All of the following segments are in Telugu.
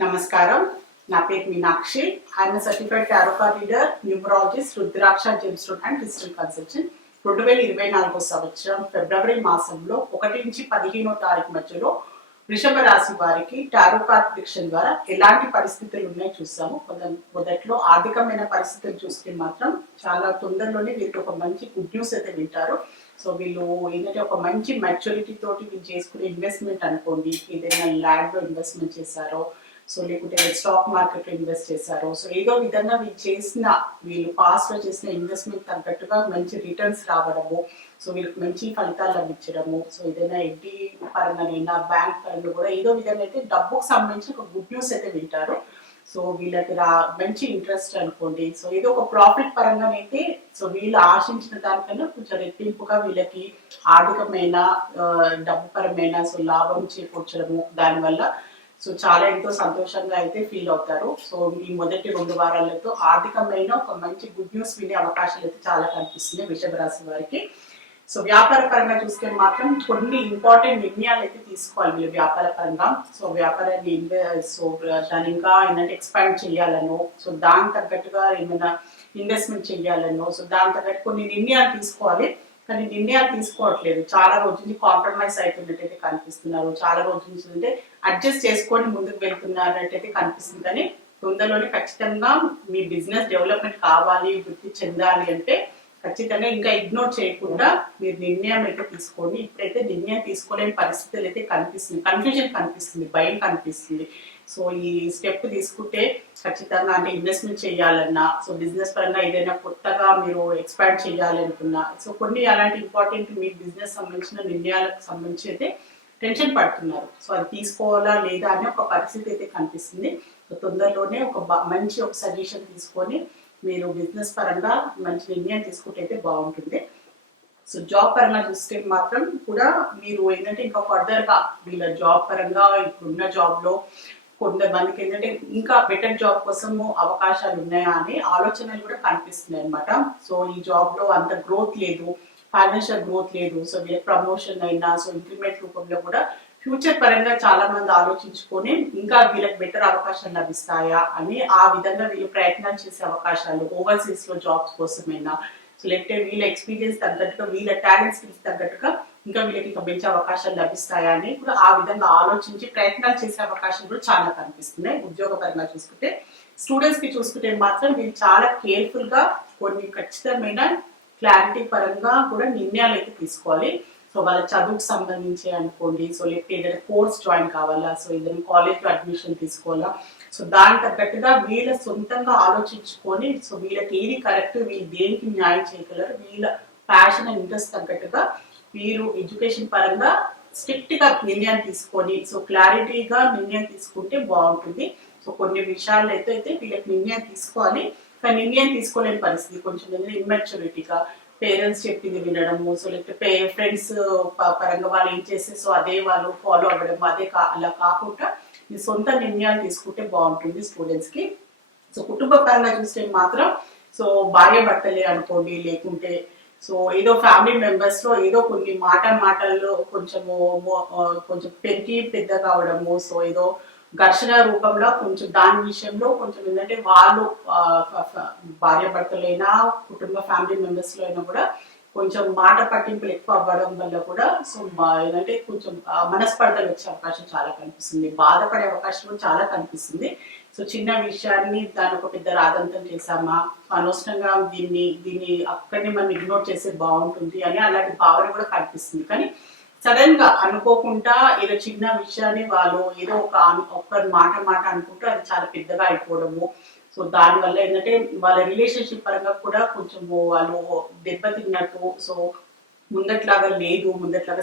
నమస్కారం. నా పేరు Meenakshi. I'm certified tarot card reader, numerologist, rudraksha gemstone and digital consultant. 2024 సంవత్సరం ఫిబ్రవరి మాసంలో 1 నుంచి 15వ తారీఖు మధ్యలో వృషభ రాశి వారికి టారో కార్డ్ ప్రిడిక్షన్ ద్వారా ఎలాంటి పరిస్థితులు ఉన్నాయో చూసాము. మొదట్లో ఆర్థికమైన పరిస్థితులు చూస్తే మాత్రం చాలా తొందరలోనే వీరికి ఒక మంచి గుడ్ న్యూస్ అయితే వింటారు. సో వీళ్ళు ఏంటంటే ఒక మంచి మెచ్యూరిటీ తోటి వీళ్ళు చేసుకునే ఇన్వెస్ట్మెంట్ అనుకోండి, ఏదైనా ల్యాండ్ లో ఇన్వెస్ట్మెంట్ చేశారో, సో లేకుంటే స్టాక్ మార్కెట్ లో ఇన్వెస్ట్ చేశారు. సో ఏదో విధంగా వీళ్ళు పాస్ట్ లో చేసిన ఇన్వెస్ట్మెంట్ తగ్గట్టుగా మంచి రిటర్న్స్ రావడము, సో వీళ్ళకి మంచి ఫలితాలు లభించడము, సో ఏదైనా ఎఫ్డి పరంగానైనా బ్యాంక్ పరంగా కూడా ఏదో విధంగా అయితే డబ్బుకు సంబంధించి ఒక గుడ్ న్యూస్ అయితే వింటారు. సో వీళ్ళకి మంచి ఇంట్రెస్ట్ అనుకోండి, సో ఏదో ఒక ప్రాఫిట్ పరంగానైతే సో వీళ్ళు ఆశించిన దానికన్నా కొంచెం రెట్టింపుగా వీళ్ళకి ఆర్థికమైన డబ్బు పరమైన సో లాభం చేకూర్చడము, దానివల్ల సో చాలా ఎంతో సంతోషంగా అయితే ఫీల్ అవుతారు. సో ఈ మొదటి 2 వారాలతో ఆర్థికమైన ఒక మంచి గుడ్ న్యూస్ వినే అవకాశాలు అయితే చాలా కనిపిస్తున్నాయి వృషభ రాశి వారికి. సో వ్యాపార పరంగా చూస్తే మాత్రం కొన్ని ఇంపార్టెంట్ నిర్ణయాలు అయితే తీసుకోవాలి వీళ్ళు వ్యాపార పరంగా. సో వ్యాపారాన్ని దాన్ని ఇంకా ఏంటంటే ఎక్స్పాండ్ చేయాలనో, సో దానికి తగ్గట్టుగా ఏమైనా ఇన్వెస్ట్మెంట్ చేయాలనో, సో దాని తగ్గట్టు కొన్ని నిర్ణయాలు తీసుకోవాలి. కానీ నిర్ణయాలు తీసుకోవట్లేదు, చాలా రోజుల నుంచి కాంప్రమైజ్ అవుతున్నట్టయితే కనిపిస్తున్నారు, చాలా రోజుల నుంచి అంటే అడ్జస్ట్ చేసుకొని ముందుకు వెళ్తున్నట్టయితే కనిపిస్తుంది. కానీ తొందరలోనే ఖచ్చితంగా మీ బిజినెస్ డెవలప్మెంట్ కావాలి, వృద్ధి చెందాలి అంటే ఖచ్చితంగా ఇంకా ఇగ్నోర్ చేయకుండా మీరు నిర్ణయం అయితే తీసుకోండి. ఇప్పుడైతే నిర్ణయం తీసుకోలేని పరిస్థితులు అయితే కనిపిస్తుంది, కన్ఫ్యూజన్ కనిపిస్తుంది, భయం కనిపిస్తుంది. సో ఈ స్టెప్ తీసుకుంటే ఖచ్చితంగా అంటే ఇన్వెస్ట్మెంట్ చేయాలన్నా, సో బిజినెస్ పరంగా ఏదైనా కొత్తగా మీరు ఎక్స్పాండ్ చేయాలనుకున్నా, సో కొన్ని అలాంటి ఇంపార్టెంట్ మీ బిజినెస్ సంబంధించిన నిర్ణయాలకు సంబంధించి అయితే టెన్షన్ పడుతున్నారు. సో అది తీసుకోవాలా లేదా అనే ఒక పరిస్థితి అయితే కనిపిస్తుంది. సో తొందరలోనే మంచి ఒక సజెషన్ తీసుకొని మీరు బిజినెస్ పరంగా మంచి నిర్ణయం తీసుకుంటే అయితే బాగుంటుంది. సో జాబ్ పరంగా చూస్తే మాత్రం కూడా మీరు ఏంటంటే ఇంకా ఫర్దర్ గా వీళ్ళ జాబ్ పరంగా ఇప్పుడున్న జాబ్ లో కొంతమందికి ఏంటంటే ఇంకా బెటర్ జాబ్ కోసము అవకాశాలు ఉన్నాయా అనే ఆలోచనలు కూడా కనిపిస్తున్నాయి అనమాట. సో ఈ జాబ్ లో అంత గ్రోత్ లేదు, ఫైనాన్షియల్ గ్రోత్ లేదు, సో వీళ్ళకి ప్రమోషన్ అయినా సో ఇంక్రిమెంట్ రూపంలో కూడా ఫ్యూచర్ పరంగా చాలా మంది ఆలోచించుకొని ఇంకా వీళ్ళకి బెటర్ అవకాశాలు లభిస్తాయా అని ఆ విధంగా వీళ్ళు ప్రయత్నాలు చేసే అవకాశాలు, ఓవర్సీస్ లో జాబ్స్ కోసమైనా, సో లేకపోతే వీళ్ళ ఎక్స్పీరియన్స్ తగ్గట్టుగా వీళ్ళ టాలెంట్ స్కిల్స్ తగ్గట్టుగా ఇంకా వీళ్ళకి ఇంకా మంచి అవకాశాలు లభిస్తాయా అని కూడా ఆ విధంగా ఆలోచించి ప్రయత్నాలు చేసే అవకాశాలు కూడా చాలా కనిపిస్తున్నాయి. ఉద్యోగ పరంగా చూసుకుంటే స్టూడెంట్స్ కి చూసుకుంటే మాత్రం వీళ్ళు చాలా కేర్ఫుల్ గా కొన్ని ఖచ్చితమైన క్లారిటీ పరంగా కూడా నిర్ణయాలు అయితే తీసుకోవాలి. సో వాళ్ళ చదువుకు సంబంధించి అనుకోండి, సో లేకపోతే ఏదైనా కోర్స్ జాయిన్ కావాలా, సో ఏదైనా కాలేజ్లో అడ్మిషన్ తీసుకోవాలా, సో దానికి తగ్గట్టుగా వీళ్ళ సొంతంగా ఆలోచించుకొని సో వీళ్ళకి ఏది కరెక్ట్, వీళ్ళు దేనికి న్యాయం చేయగలరు, వీళ్ళ ప్యాషన్ అండ్ ఇంట్రెస్ట్ తగ్గట్టుగా వీరు ఎడ్యుకేషన్ పరంగా స్ట్రిక్ట్ గా నిర్ణయం తీసుకొని సో క్లారిటీగా నిర్ణయం తీసుకుంటే బాగుంటుంది. సో కొన్ని విషయాల్లో అయితే వీళ్ళకి నిర్ణయం తీసుకోవాలి, కానీ నిర్ణయం తీసుకోలేని పరిస్థితి కొంచెం ఇమ్మెచ్యూరిటీగా పేరెంట్స్ చెప్పింది వినడము, సో లేకపోతే ఫ్రెండ్స్ పరంగా వాళ్ళు ఏం చేస్తే సో అదే వాళ్ళు ఫాలో అవ్వడం, అలా కాకుండా మీ సొంత నిర్ణయాలు తీసుకుంటే బాగుంటుంది స్టూడెంట్స్ కి. సో కుటుంబ పరంగా చూస్తే మాత్రం సో భార్య భర్తలే అనుకోండి, లేకుంటే సో ఏదో ఫ్యామిలీ మెంబర్స్ లో ఏదో కొన్ని మాటల్లో కొంచెం పెరిగి పెద్ద కావడము, సో ఏదో ఘర్షణ రూపంలో కొంచెం దాని విషయంలో కొంచెం ఏంటంటే వాళ్ళు భార్య భర్తలైనా కుటుంబ ఫ్యామిలీ మెంబర్స్ లో అయినా కూడా కొంచెం మాట పట్టింపులు ఎక్కువ అవ్వడం వల్ల కూడా సో ఏంటంటే కొంచెం మనస్పర్ధలు వచ్చే అవకాశం చాలా కనిపిస్తుంది, బాధపడే అవకాశం కూడా చాలా కనిపిస్తుంది. సో చిన్న విషయాన్ని దాని ఒక పెద్ద రాదంతం చేశామా, అనవసరంగా దీన్ని అక్కడిని మనం ఇగ్నోర్ చేస్తే బాగుంటుంది అని అలాంటి భావన కూడా కనిపిస్తుంది. కానీ సడన్ గా అనుకోకుండా ఏదో చిన్న విషయాన్ని వాళ్ళు ఏదో ఒక మాట అనుకుంటూ అది చాలా పెద్దగా అయిపోవడము, సో దానివల్ల ఏంటంటే వాళ్ళ రిలేషన్షిప్ పరంగా కూడా కొంచెం వాళ్ళు దెబ్బతిన్నట్టు, సో ముందట్లాగా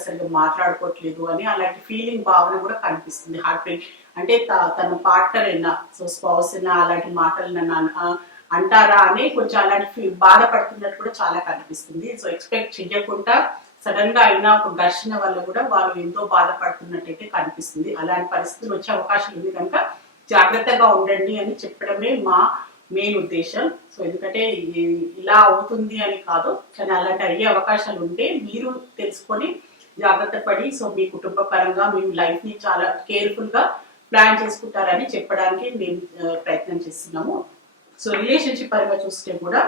సరిగ్గా మాట్లాడుకోవట్లేదు అని అలాంటి ఫీలింగ్ భావన కూడా కనిపిస్తుంది. హార్ట్ బ్రేక్ అంటే తన పార్ట్నర్ అయినా సో స్పౌస్ అయినా అలాంటి మాటలు అంటారా అని కొంచెం అలాంటి బాధపడుతున్నట్టు కూడా చాలా కనిపిస్తుంది. సో ఎక్స్పెక్ట్ చెయ్యకుండా సడన్ గా అయినా ఒక ఘర్షణ వల్ల కూడా వాళ్ళు ఎంతో బాధపడుతున్నట్టయితే కనిపిస్తుంది. అలాంటి పరిస్థితులు వచ్చే అవకాశం ఉంది కనుక జాగ్రత్తగా ఉండండి అని చెప్పడమే మా మెయిన్ ఉద్దేశం. సో ఎందుకంటే ఇలా అవుతుంది అని కాదు, కానీ అలాంటి అయ్యే అవకాశాలు ఉంటే మీరు తెలుసుకొని జాగ్రత్త పడి సో మీ కుటుంబ పరంగా మీ లైఫ్ ని చాలా కేర్ఫుల్ గా ప్లాన్ చేసుకుంటారని చెప్పడానికి మేము ప్రయత్నం చేస్తున్నాము. సో రిలేషన్షిప్ పరంగా చూస్తే కూడా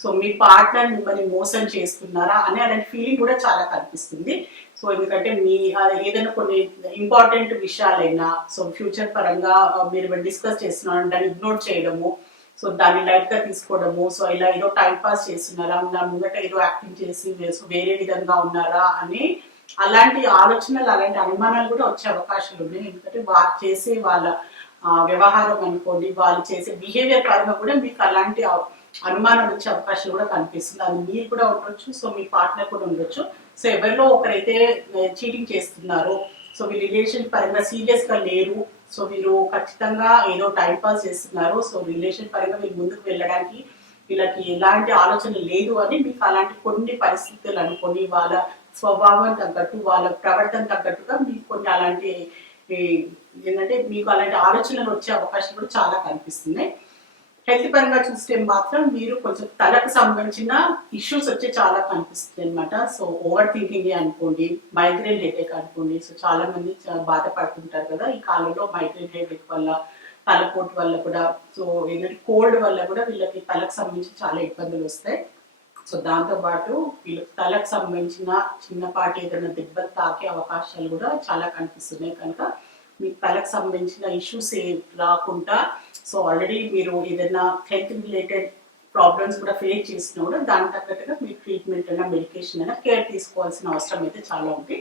సో మీ పార్ట్నర్ మిమ్మల్ని మోసం చేస్తున్నారా అని అలాంటి ఫీలింగ్ కూడా చాలా కనిపిస్తుంది. సో ఎందుకంటే మీ ఏదైనా కొన్ని ఇంపార్టెంట్ విషయాలైనా సో ఫ్యూచర్ పరంగా మీరు డిస్కస్ చేస్తున్నారు దాన్ని ఇగ్నోర్ చేయడము, సో దాన్ని లైట్ గా తీసుకోవడము, సో ఇలా ఏదో టైం పాస్ చేస్తున్నారా, నా ముంగట ఏదో యాక్టింగ్ చేసి వేరే విధంగా ఉన్నారా అని అలాంటి ఆలోచనలు అలాంటి అనుమానాలు కూడా వచ్చే అవకాశాలు ఉన్నాయి. ఎందుకంటే వారు చేసే వాళ్ళ వ్యవహారం అనుకోండి, వాళ్ళు చేసే బిహేవియర్ పరంగా కూడా మీకు అలాంటి అనుమానం వచ్చే అవకాశాలు కూడా కనిపిస్తుంది. అది మీరు కూడా ఉండొచ్చు, సో మీ పార్ట్నర్ కూడా ఉండొచ్చు. సో ఎవరిలో ఒకరైతే చీటింగ్ చేస్తున్నారు, సో మీ రిలేషన్ పరంగా సీరియస్ గా లేరు, సో మీరు ఖచ్చితంగా ఏదో టైం పాస్ చేస్తున్నారు, సో రిలేషన్ పరంగా మీరు ముందుకు వెళ్ళడానికి వీళ్ళకి ఎలాంటి ఆలోచన లేదు అని మీకు అలాంటి కొన్ని పరిస్థితులు అనుకొని వాళ్ళ స్వభావం తగ్గట్టు వాళ్ళ ప్రవర్తన తగ్గట్టుగా మీకు కొన్ని అలాంటి ఏంటంటే మీకు అలాంటి ఆలోచనలు వచ్చే అవకాశాలు కూడా చాలా కనిపిస్తున్నాయి. హెల్త్ పరంగా చూస్తే మాత్రం మీరు కొంచెం తలకు సంబంధించిన ఇష్యూస్ వచ్చే చాలా కనిపిస్తుంది అనమాట. సో ఓవర్ థింకింగ్ అనుకోండి, మైగ్రేన్ హెడేక్ అనుకోండి, సో చాలా మంది బాధపడుతుంటారు కదా ఈ కాలంలో మైగ్రేన్ హెడేక్ వల్ల, తలపోటు వల్ల కూడా, సో ఏంటంటే కోల్డ్ వల్ల కూడా వీళ్ళకి తలకు సంబంధించి చాలా ఇబ్బందులు వస్తాయి. సో దాంతోపాటు వీళ్ళకి తలకు సంబంధించిన చిన్నపాటి ఏదైనా దెబ్బలు తాకే అవకాశాలు కూడా చాలా కనిపిస్తున్నాయి. కనుక మీకు తలకు సంబంధించిన ఇష్యూస్ రాకుండా సో ఆల్రెడీ మీరు ఏదైనా హెల్త్ రిలేటెడ్ ప్రాబ్లమ్స్ కూడా ఫేస్ చేసినా కూడా దానికి తగ్గట్టుగా మీ ట్రీట్మెంట్ అయినా మెడికేషన్ అయినా కేర్ తీసుకోవాల్సిన అవసరం అయితే చాలా ఉంది.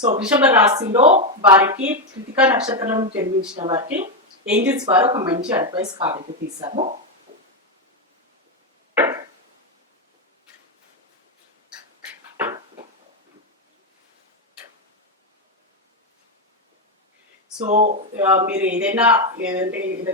సో వృషభ రాశిలో వారికి కృతికా నక్షత్రం జన్మించిన వారికి ఏంజల్స్ వారు ఒక మంచి అడ్వైస్ కార్డు తీశాము. సో మీరు ఏదైనా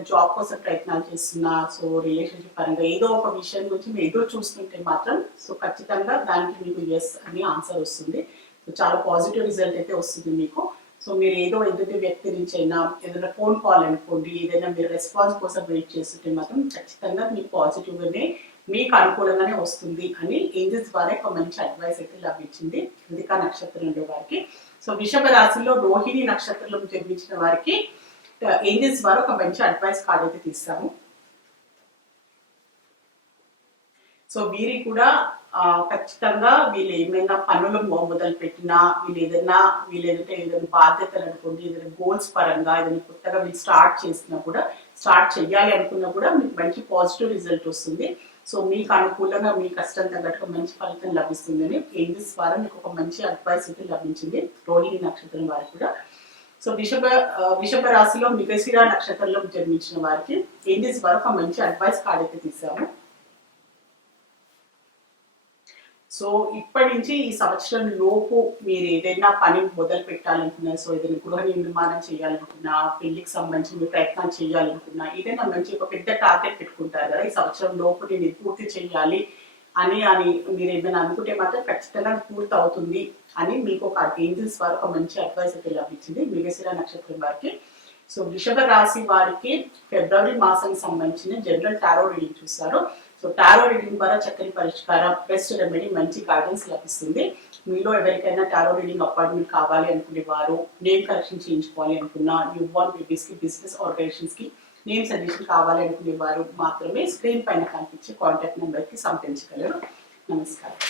జాబ్ కోసం ప్రయత్నాలు చేస్తున్నా, సో రిలేషన్షిప్ పరంగా ఏదో ఒక విషయం గురించి మీరు ఎదురు చూస్తుంటే మాత్రం సో ఖచ్చితంగా దానికి మీకు ఎస్ అని ఆన్సర్ వస్తుంది. సో చాలా పాజిటివ్ రిజల్ట్ అయితే వస్తుంది మీకు. సో మీరు ఏదో ఎదుటి వ్యక్తి నుంచి అయినా ఏదైనా ఫోన్ కాల్ అనుకోండి, ఏదైనా మీరు రెస్పాన్స్ కోసం వెయిట్ చేస్తుంటే మాత్రం ఖచ్చితంగా మీకు పాజిటివ్గానే మీకు అనుకూలంగానే వస్తుంది అని ఏంజల్స్ ద్వారా ఒక మంచి అడ్వైస్ అయితే లభించింది కృతికా నక్షత్రంలో వారికి. సో వృషభ రాశిలో రోహిణి నక్షత్రంలో జన్మించిన వారికి ఏంజల్స్ వారు ఒక మంచి అడ్వైస్ కార్డు అయితే తీస్తాము. సో వీరికి కూడా ఖచ్చితంగా వీళ్ళు ఏమైనా పనులు మొదలు పెట్టినా, ఏదైనా బాధ్యతలు అనుకోండి, ఏదైనా గోల్స్ పరంగా ఏదైనా కొత్తగా వీళ్ళు స్టార్ట్ చేసినా కూడా, స్టార్ట్ చేయాలి అనుకున్నా కూడా మీకు మంచి పాజిటివ్ రిజల్ట్ వస్తుంది. సో మీకు అనుకూలంగా మీ కష్టం తగ్గట్టుగా మంచి ఫలితం లభిస్తుందని ఏంజల్స్ ద్వారా మీకు ఒక మంచి అడ్వైస్ అయితే లభించింది రోహిణి నక్షత్రం వారికి కూడా. సో వృషభ రాశిలో మృగశిర నక్షత్రంలో జన్మించిన వారికి ఏంజల్స్ ద్వారా ఒక మంచి అడ్వైస్ కార్డు అయితే తీసాము. సో ఇప్పటి నుంచి ఈ సంవత్సరం లోపు మీరు ఏదైనా పని మొదలు పెట్టాలనుకున్నా, సో ఏదైనా గృహ నిర్మాణం చేయాలనుకున్నా, పెళ్లికి సంబంధించి మీరు ప్రయత్నాలు చేయాలనుకున్నా, ఏదైనా మంచి ఒక పెద్ద టార్గెట్ పెట్టుకుంటారు కదా ఈ సంవత్సరం లోపు నేను పూర్తి చేయాలి అని మీరు ఏదైనా అనుకుంటే మాత్రం ఖచ్చితంగా పూర్తి అవుతుంది అని మీకు ఒక ఏంజల్స్ వారు ఒక మంచి అడ్వైస్ అయితే లభించింది మృగశిర నక్షత్రం వారికి. సో వృషభ రాశి వారికి ఫిబ్రవరి మాసానికి సంబంధించిన జనరల్ టారో రీడింగ్ చూస్తారు. సో టారో రీడింగ్ ద్వారా చక్కని పరిష్కారం, బెస్ట్ రెమెడీ, మంచి గైడెన్స్ లభిస్తుంది. మీలో ఎవరికైనా టారో రీడింగ్ అపాయింట్మెంట్ కావాలి అనుకునే వారు, నేమ్ కరెక్షన్ చేయించుకోవాలి అనుకున్నా, న్యూ బోర్న్ బేబీస్కి, బిజినెస్ ఆర్గనైజేషన్స్కి నేమ్ సజెషన్ కావాలి అనుకునే వారు మాత్రమే స్క్రీన్ పైన కనిపించే కాంటాక్ట్ నెంబర్కి సంప్రదించగలరు. నమస్కారం.